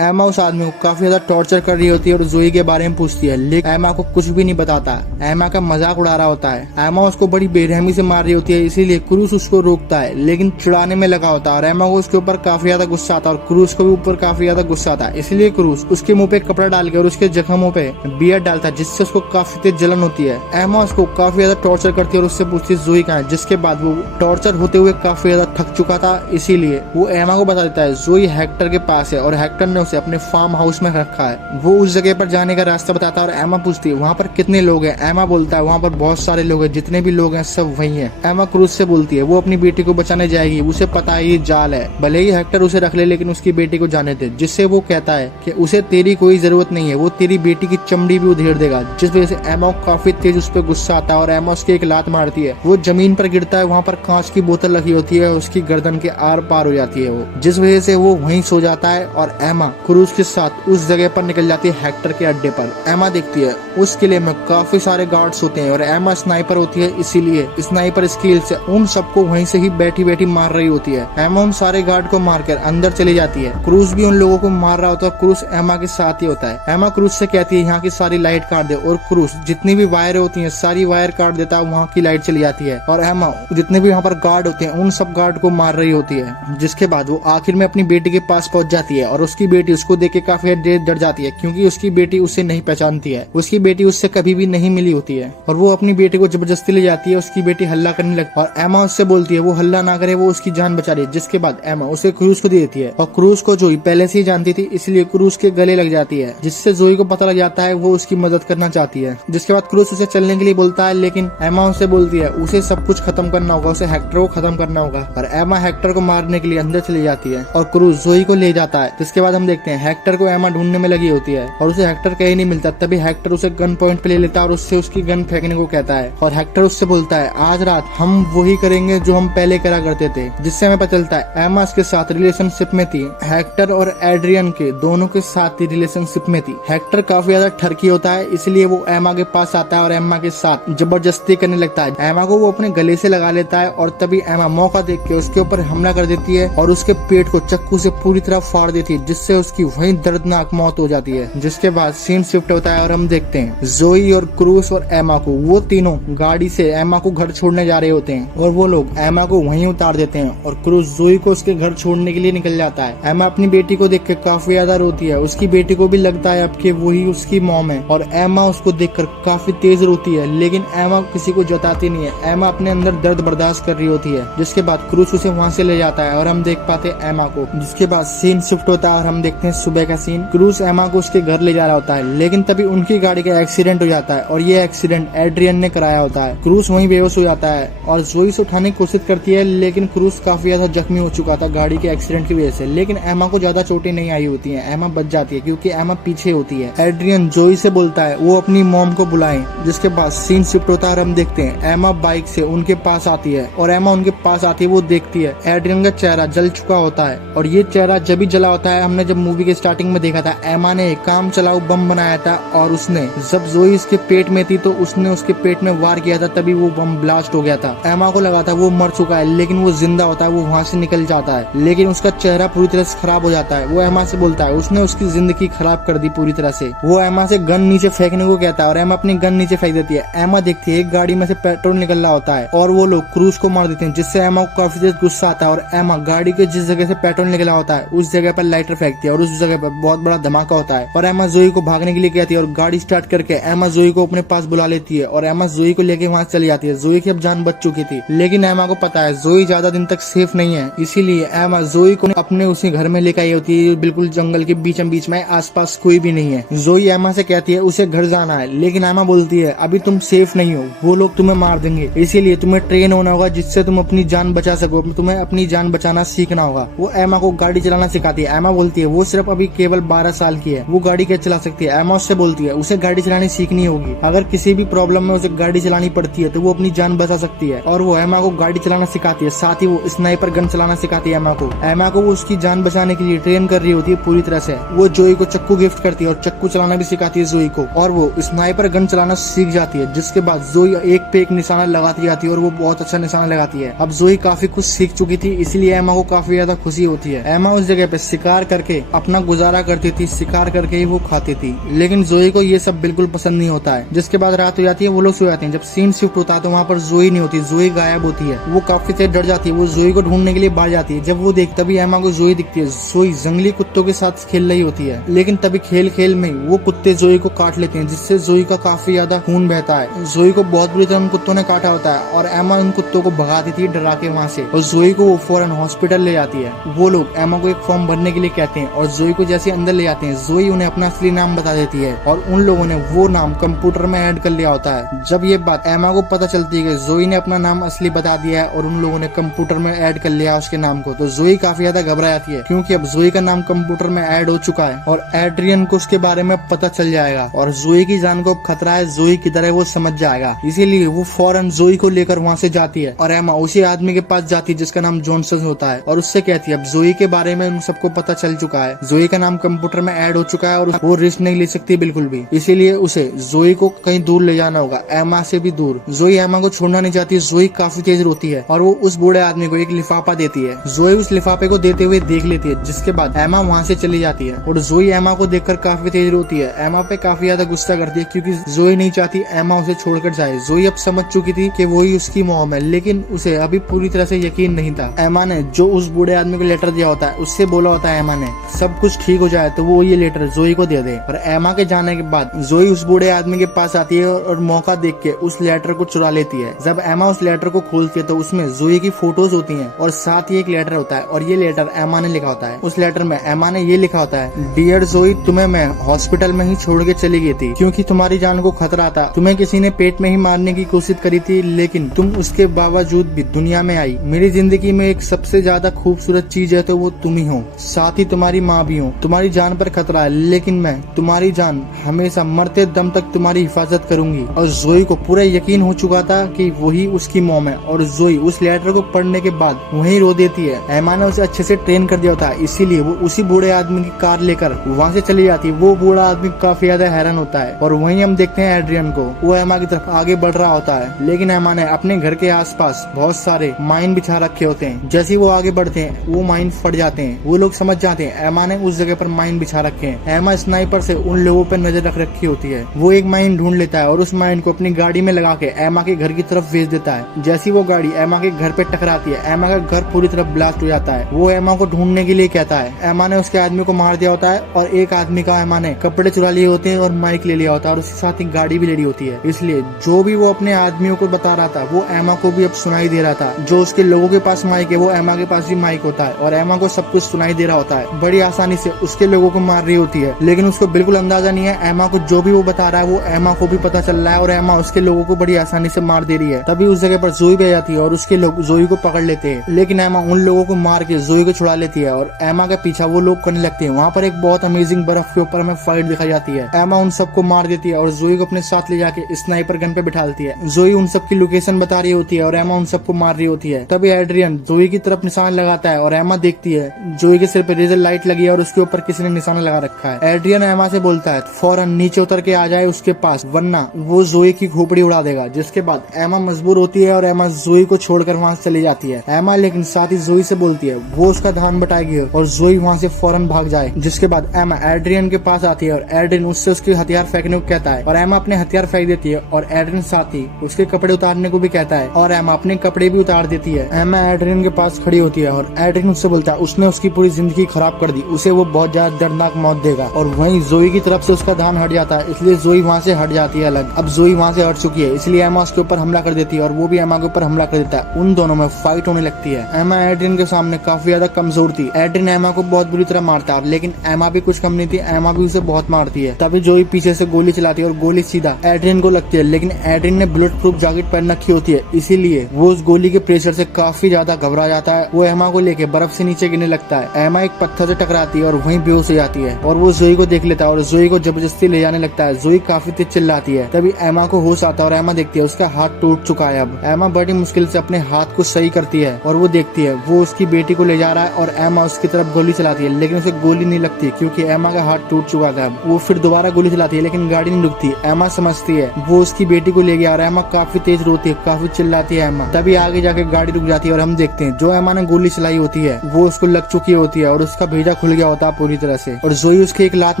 एमा उस आदमी को काफी ज्यादा टॉर्चर कर रही होती है और जोई के बारे में पूछती है, लेकिन एमा को कुछ भी नहीं बताता। एमा का मजाक उड़ा रहा होता है। एमा उसको बड़ी बेरहमी से मार रही होती है, इसीलिए क्रूस उसको रोकता है, लेकिन छुड़ाने में लगा होता है और एमा को उसके ऊपर काफी ज्यादा गुस्सा आता है और क्रूस को भी ऊपर काफी ज्यादा गुस्सा आता है। इसलिए क्रूस उसके मुंह पे कपड़ा डाल के और उसके जख्मों पे बियर डालता है, जिससे उसको काफी तेज जलन होती है। एमा उसको काफी ज्यादा टॉर्चर करती है और उससे पूछती है जोई कहाँ है, जिसके बाद वो टॉर्चर होते हुए काफी ज्यादा थक चुका था, इसीलिए वो एमा को बता देता है जोई हेक्टर के पास है और हेक्टर ने उसे अपने फार्म हाउस में रखा है। वो उस जगह पर जाने का रास्ता बताता है और एमा पूछती है वहाँ पर कितने लोग हैं। एमा बोलता है वहाँ पर बहुत सारे लोग हैं, जितने भी लोग हैं सब वही हैं। एमा क्रूस से बोलती है वो अपनी बेटी को बचाने जाएगी, उसे पता है ये जाल है, भले ही हेक्टर उसे रख ले लेकिन उसकी बेटी को जाने दे। जिससे वो कहता है कि उसे तेरी कोई जरूरत नहीं है, वो तेरी बेटी की चमड़ी भी उधेड़ देगा। जिस वजह से एमा को काफी तेज उस पर गुस्सा आता है और एमा उसकी एक लात मारती है। वो जमीन पर गिरता है, वहाँ पर कांच की बोतल रखी होती है, उसकी गर्दन के आर पार हो जाती है वो, जिस वजह से वो वहीं सो जाता है और एमा क्रूज के साथ उस जगह पर निकल जाती है हेक्टर के अड्डे पर। एमा देखती है उस किले में काफी सारे गार्ड्स होते हैं और एमा स्नाइपर होती है, इसीलिए स्नाइपर स्किल से उन सबको वहीं से ही बैठी बैठी मार रही होती है। एमा उन सारे गार्ड को मारकर अंदर चली जाती है। क्रूज भी उन लोगों को मार रहा होता है। क्रूज एमा के साथ ही होता है। एमा क्रूज से कहती है यहाँ की सारी लाइट काट दे और क्रूज जितनी भी वायर होती है सारी वायर काट देता है, वहाँ की लाइट चली जाती है और एमा जितने भी यहाँ पर गार्ड होते हैं उन सब गार्ड को मार रही होती है। जिसके बाद वो आखिर में अपनी बेटी के पास पहुंच जाती है और उसकी बेटी उसको देख के काफी डर जाती है, क्योंकि उसकी बेटी उसे नहीं पहचानती है। उसकी बेटी उससे कभी भी नहीं मिली होती है और वो अपनी बेटी को जबरदस्ती ले जाती है। उसकी बेटी हल्ला करने लगती है और एमा उससे बोलती है वो हल्ला ना करे, वो उसकी जान बचा रही है। जिसके बाद एमा उसे क्रूज को दे देती है और क्रूज को जोई पहले से ही जानती थी, इसलिए क्रूज के गले लग जाती है, जिससे जोई को पता लग जाता है वो उसकी मदद करना चाहती है। जिसके बाद क्रूज उसे चलने के लिए बोलता है, लेकिन एमा उसे बोलती है उसे सब कुछ खत्म करना होगा, उसे हेक्टर को खत्म करना होगा और एमा हेक्टर को मारने के लिए अंदर चली जाती है और क्रूज जोई को ले जाता है। जिसके बाद हम देखते हैं हेक्टर को एमा ढूंढने में लगी होती है और उसे हेक्टर कहीं नहीं मिलता। तभी हेक्टर उसे गन पॉइंट पे ले लेता है और उससे उसकी गन फेंकने को कहता है और हेक्टर उससे बोलता है आज रात हम वही करेंगे जो हम पहले करा करते थे। जिससे हमें पता चलता है एमा के साथ रिलेशनशिप में थी, हेक्टर और एड्रियन के दोनों के साथ ही रिलेशनशिप में थी। हेक्टर काफी ज्यादा ठरकी होता है, इसलिए वो एमा के पास आता है और एमा के साथ जबरदस्ती करने लगता है। एमा को वो अपने गले से लगा लेता है और तभी एमा मौका देख के उसके ऊपर हमला कर देती है और उसके पेट को चक्कू से पूरी तरह फाड़ देती है, जिससे उसकी वहीं दर्दनाक मौत हो जाती है। जिसके बाद सीन शिफ्ट होता है और हम देखते हैं जोई और क्रूस और एमा को, वो तीनों गाड़ी से एमा को घर छोड़ने जा रहे होते हैं और वो लोग एमा को वहीं उतार देते हैं और क्रूस जोई को उसके घर छोड़ने के लिए निकल जाता है। एमा अपनी बेटी को देख के काफी ज्यादा रोती है। उसकी बेटी को भी लगता है अब कि वही उसकी मॉम है और एमा उसको देखकर काफी तेज रोती है, लेकिन एमा किसी को जताती नहीं है। एमा अपने अंदर दर्द बर्दाश्त कर रही होती है। जिसके बाद क्रूस उसे वहाँ से ले जाता है और हम देख पाते हैं एमा को। जिसके बाद सीन शिफ्ट होता है और हम देखते हैं सुबह का सीन। क्रूस एमा को उसके घर ले जा रहा होता है, लेकिन तभी उनकी गाड़ी का एक्सीडेंट हो जाता है और ये एक्सीडेंट एड्रियन ने कराया होता है। क्रूस वहीं बेहोश हो जाता है और जोई से उठाने की कोशिश करती है, लेकिन क्रूस काफी ज्यादा जख्मी हो चुका था गाड़ी के एक्सीडेंट की वजह से। लेकिन एमा को ज्यादा चोटें नहीं आई होती हैं, एमा बच जाती है क्योंकि एमा पीछे होती है। एड्रियन जोई से बोलता है वो अपनी मॉम को बुलाएं। जिसके बाद सीन शिफ्ट होता है और हम देखते हैं एमा बाइक से उनके पास आती है और एमा उनके पास आती है। वो देखती है एड्रियन का चेहरा जल चुका होता है और ये चेहरा जब भी जला होता है, हमने जब मूवी के स्टार्टिंग में देखा था एमा ने एक काम चलाऊ बम बनाया था और उसने जब जोई इसके पेट में थी तो उसने उसके पेट में वार किया था, तभी वो बम ब्लास्ट हो गया था। एमा को लगा था वो मर चुका है, लेकिन वो जिंदा होता है, वो वहाँ से निकल जाता है, लेकिन उसका चेहरा पूरी तरह से खराब हो जाता है। वो एमा से बोलता है उसने उसकी जिंदगी खराब कर दी पूरी तरह से। वो एमा से गन नीचे फेंकने को कहता है और एमा अपनी गन नीचे फेंक देती है। एमा देखती है एक गाड़ी में से पेट्रोल निकल रहा होता है और वो लोग क्रूज को मार देते हैं, जिससे एमा को काफी तेज गुस्सा आता है और एमा गाड़ी के जिस जगह से पेट्रोल निकला होता है उस जगह पर लाइटर फेंकती है और उस जगह पर बहुत बड़ा धमाका होता है और एमा जोई को भागने के लिए कहती है और गाड़ी स्टार्ट करके एमा जोई को अपने पास बुला लेती है और एमा जोई को लेके वहाँ चली जाती है। जोई की अब जान बच चुकी थी, लेकिन एमा को पता है जोई ज्यादा दिन तक सेफ नहीं है, इसीलिए एमा जोई को अपने उसी घर में लेकर आई होती है, बिल्कुल जंगल के बीचों बीच में, आसपास कोई भी नहीं है। जोई एमा से कहती है उसे घर जाना है, लेकिन एमा बोलती है अभी तुम सेफ नहीं हो, वो लोग तुम्हें मार देंगे, इसीलिए तुम्हें ट्रेन होना होगा जिससे तुम अपनी जान बचा सको, तुम्हें अपनी जान बचाना सीखना होगा। वो एमा को गाड़ी चलाना सिखाती है। एमा बोलती है वो सिर्फ अभी केवल 12 साल की है, वो गाड़ी कैसे चला सकती है। एमा उससे बोलती है उसे गाड़ी चलानी सीखनी होगी, अगर किसी भी प्रॉब्लम में उसे गाड़ी चलानी पड़ती है तो वो अपनी जान बचा सकती है। और वो एमा को गाड़ी चलाना सिखाती है, साथ ही वो स्नाइपर गन चलाना सिखाती है एमा को। एमा को वो उसकी जान बचाने के लिए ट्रेन कर रही होती है पूरी तरह से। वो जोई को चक्कू गिफ्ट करती है और चक्कू चलाना भी सिखाती है जोई को, और वो स्नाइपर गन चलाना सीख जाती है। जिसके बाद जोई एक पे एक निशाना लगाती जाती है और वो बहुत अच्छा निशाना लगाती है। अब जोई काफी कुछ सीख चुकी थी, इसलिए एमा को काफी ज्यादा खुशी होती है। एमा उस जगह पे शिकार करके अपना गुजारा करती थी, शिकार करके ही वो खाती थी। लेकिन जोई को ये सब बिल्कुल पसंद नहीं होता है। जिसके बाद रात हो जाती है, वो लोग सो जाते हैं। जब सीन शिफ्ट होता है तो वहाँ पर जोई नहीं होती, जोई गायब होती है। वो काफी तेज डर जाती है, वो जोई को ढूंढने के लिए बाहर जाती है। जब वो देख तभी एमा को जोई दिखती है। जोई जंगली कुत्तों के साथ खेल रही होती है, लेकिन तभी खेल खेल में वो कुत्ते जोई को काट लेते हैं, जिससे जोई का काफी ज्यादा खून बहता है। जोई को बहुत बुरी तरह उन कुत्तों ने काटा होता है और एमा उन कुत्तों को भगा देती है डरा के वहाँ से, और जोई को वो फौरन हॉस्पिटल ले जाती है। वो लोग एमा को एक फॉर्म भरने के लिए कहते हैं और जोई को जैसे अंदर ले जाते हैं, जोई उन्हें अपना असली नाम बता देती है और उन लोगों ने वो नाम कंप्यूटर में ऐड कर लिया होता है। जब ये बात एमा को पता चलती है कि जोई ने अपना नाम असली बता दिया है और उन लोगों ने कंप्यूटर में ऐड कर लिया उसके नाम को, तो जोई काफी ज्यादा घबरा जाती है, क्योंकि अब जोई का नाम कंप्यूटर में ऐड हो चुका है और एड्रियन को उसके बारे में पता चल जाएगा और जोई की जान को खतरा है। जोई किधर है वो समझ जाएगा, इसीलिए वो फौरन जोई को लेकर वहाँ से जाती है और एमा उसी आदमी के पास जाती है जिसका नाम जॉनसन होता है और उससे कहती है अब जोई के बारे में उन सबको पता चल चुका है, जोई का नाम कंप्यूटर में ऐड हो चुका है और वो रिस्क नहीं ले सकती बिल्कुल भी, इसीलिए उसे जोई को कहीं दूर ले जाना होगा, एमा से भी दूर। जोई एमा को छोड़ना नहीं चाहती। जोई काफी तेज रोती है और वो उस बूढ़े आदमी को एक लिफाफा देती है। जोई उस लिफाफे को देते हुए देख लेती है, जिसके बाद एमा वहाँ से चली जाती है और जोई एमा को देखकर काफी तेज रोती है। एमा पे काफी ज्यादा गुस्सा करती है, क्योंकि जोई नहीं चाहती एमा उसे छोड़कर जाए। जोई अब समझ चुकी थी कि वही उसकी मॉम है, लेकिन उसे अभी पूरी तरह से यकीन नहीं था। एमा ने जो उस बूढ़े आदमी को लेटर दिया होता है, उससे बोला होता है एमा ने सब कुछ ठीक हो जाए तो वो ये लेटर जोई को दे दे। और एमा के जाने के बाद जोई उस बूढ़े आदमी के पास आती है और मौका देख के उस लेटर को चुरा लेती है। जब एमा उस लेटर को खोलती है तो उसमें जोई की फोटोज होती हैं और साथ ही एक लेटर होता है और ये लेटर एमा ने लिखा होता है। उस लेटर में एमा ने ये लिखा होता है, डियर जोई, तुम्हें मैं हॉस्पिटल में ही छोड़ के चली गई थी क्योंकि तुम्हारी जान को खतरा था। तुम्हें किसी ने पेट में ही मारने की कोशिश करी थी, लेकिन तुम उसके बावजूद भी दुनिया में आई। मेरी जिंदगी में एक सबसे ज्यादा खूबसूरत चीज है तो वो तुम ही हो, साथ ही तुम्हारी माँ भी हो। तुम्हारी जान पर खतरा है, लेकिन मैं तुम्हारी जान हमेशा मरते दम तक तुम्हारी हिफाजत करूंगी। और जोई को पूरा यकीन हो चुका था कि वही उसकी मॉम है और जोई उस लेटर को पढ़ने के बाद वहीं रो देती है। एमा ने उसे अच्छे से ट्रेन कर दिया था, इसीलिए वो उसी बूढ़े आदमी की कार लेकर वहाँ से चली जाती है। वो बूढ़ा आदमी काफी ज्यादा हैरान होता है और वहीं हम देखते हैं एड्रियन को, वो एमा की तरफ आगे बढ़ रहा होता है, लेकिन एमा ने अपने घर के आसपास बहुत सारे माइन बिछा रखे होते हैं। जैसे वो आगे बढ़ते हैं वो माइन फट जाते हैं। वो लोग समझ जाते हैं एमा ने उस जगह पर माइन बिछा रखे हैं। एमा स्नाइपर से उन लोगों पर नजर रख रखी होती है। वो एक माइन ढूंढ लेता है और उस माइन को अपनी गाड़ी में लगा के एमा के घर की तरफ भेज देता है। जैसी वो गाड़ी एमा के घर पे टकराती है, एमा का घर पूरी तरफ ब्लास्ट हो जाता है। वो एमा को ढूंढने के लिए कहता है। एमा ने उसके आदमी को मार दिया होता है और एक आदमी का एमा ने कपड़े चुरा लिए होते हैं और माइक ले लिया होता है और उसके साथ ही गाड़ी भी ले ली होती है। इसलिए जो भी वो अपने आदमियों को बता रहा था वो एमा को भी अब सुनाई दे रहा था। जो उसके लोगों के पास माइक है वो एमा के पास भी माइक होता है और एमा को सब कुछ सुनाई दे रहा होता है। बड़ी आसानी से उसके लोगों को मार रही होती है, लेकिन उसको बिल्कुल अंदाजा नहीं है एमा को जो भी वो बता रहा है वो एमा को भी पता चल रहा है और एमा उसके लोगों को बड़ी आसानी से मार दे रही है। तभी उस जगह पर जोई भी आ जाती है और उसके लोग जोई को पकड़ लेते हैं, लेकिन एमा उन लोगों को मार के जोई को छुड़ा लेती है और एमा का पीछा वो लोग करने लगते हैं। वहाँ पर एक बहुत अमेजिंग बर्फ के ऊपर हमें फाइट दिखाई जाती है। एमा उन सबको मार देती है और जोई को अपने साथ ले जाके स्नाइपर गन पे बिठाती है। जोई उन सबकी लोकेशन बता रही होती है और एमा उन सबको मार रही होती है। तभी एड्रियन जोई की तरफ निशाना लगाता है और एमा देखती है जोई के सिर पे रेजर लाइट लगी है और उसके ऊपर किसी ने निशाना लगा रखा है। एड्रियन एमा से बोलता है फौरन नीचे उतर के आ जाए उसके पास, वरना वो जोई की खोपड़ी उड़ा देगा। जिसके बाद एमा मजबूर होती है और एमा जोई को छोड़कर वहाँ से चली जाती है। एमा लेकिन साथ ही जोई से बोलती है वो उसका ध्यान बटाएगी और जोई वहाँ से फौरन भाग जाए। जिसके बाद एमा एड्रियन के पास आती है और एड्रियन उससे उसके हथियार फेंकने को कहता है और एमा अपने हथियार फेंक देती है और एड्रियन साथ ही उसके कपड़े उतारने को भी कहता है और एमा अपने कपड़े भी उतार देती है। एमा एड्रियन के पास खड़ी होती है और एड्रियन उससे बोलता है उसने उसकी पूरी जिंदगी खराब कर दी, उसे वो बहुत ज्यादा दर्दनाक मौत देगा। और वहीं जोई की तरफ से उसका ध्यान हट जाता है, इसलिए जोई वहाँ से हट जाती है अलग। अब जोई वहाँ से हट चुकी है, इसलिए एमा उसके ऊपर हमला कर देती है और वो भी एमा के ऊपर हमला कर देता है। उन दोनों में फाइट होने लगती है। एमा एड्रियन के सामने काफी ज्यादा कमजोर थी। एड्रियन एमा को बहुत बुरी तरह मारता है, लेकिन एमा भी कुछ कम नहीं थी, एमा भी उसे बहुत मारती है। तभी जोई पीछे से गोली चलाती है और गोली सीधा एड्रियन को लगती है, लेकिन एड्रियन ने बुलेट प्रूफ जैकेट पहन रखी होती है, इसीलिए वो उस गोली के प्रेशर से काफी ज्यादा घबरा जाता है। वो एमा को लेके बर्फ से नीचे गिरने लगता है। एमा एक पत्थर से टकराती है और वहीं बेहोश हो जाती है और वो जोई को देख लेता है और जोई को जबरदस्ती ले जाने लगता है। जोई काफी तेज चिल्लाती है। तभी एमा को होश आता है और एमा देखती है उसका हाथ टूट चुका है। अब एमा बड़ी मुश्किल से अपने हाथ को सही करती है और वो देखती है वो उसकी बेटी को ले जा रहा है और एमा उसकी तरफ गोली चलाती है, लेकिन उसे गोली नहीं लगती क्योंकि एमा का हाथ टूट चुका था। वो फिर दोबारा गोली चलाती है, लेकिन गाड़ी नहीं रुकती। एमा समझती है वो उसकी बेटी को ले गया और एमा काफी तेज रोती है, काफी चिल्लाती है एमा। तभी आगे जाके गाड़ी रुक जाती है और हम देखते हैं जो एमा ने गोली चलाई होती है वो उसको लग चुकी होती है और उसका भेजा दरवाजा खुल गया होता है पूरी तरह से और जोई उसके एक लात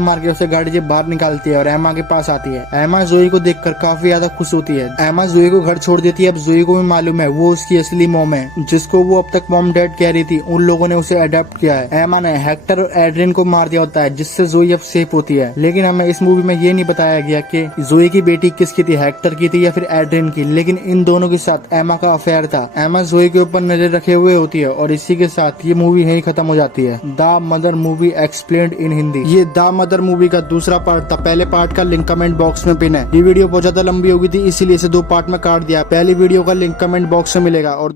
मार के उसे गाड़ी से बाहर निकालती है और एमा के पास आती है। एमा जोई को देखकर काफी ज्यादा खुश होती है। एमा जोई को घर छोड़ देती है। अब जोई को भी मालूम है वो उसकी असली मॉम है, जिसको वो अब तक मॉम डैड कह रही थी, उन लोगों ने उसे अडॉप्ट किया है। एमा ने हेक्टर और एड्रियन को मार दिया होता है, जिससे जोई अब सेफ होती है। लेकिन हमें इस मूवी में ये नहीं बताया गया कि जोई की बेटी किसकी थी, हेक्टर की थी या फिर एड्रियन की, लेकिन इन दोनों के साथ एमा का अफेयर था। एमा जोई के ऊपर नजर रखे हुए होती है और इसी के साथ ये मूवी यहीं खत्म हो जाती है। द मदर मूवी एक्सप्लेन्ड इन हिंदी। ये द मदर मूवी का दूसरा पार्ट था। पहले पार्ट का लिंक कमेंट बॉक्स में पिन है। ये वीडियो बहुत ज्यादा लंबी हो गई थी, इसीलिए इसे 2 पार्ट में काट दिया। पहली वीडियो का लिंक कमेंट बॉक्स में मिलेगा और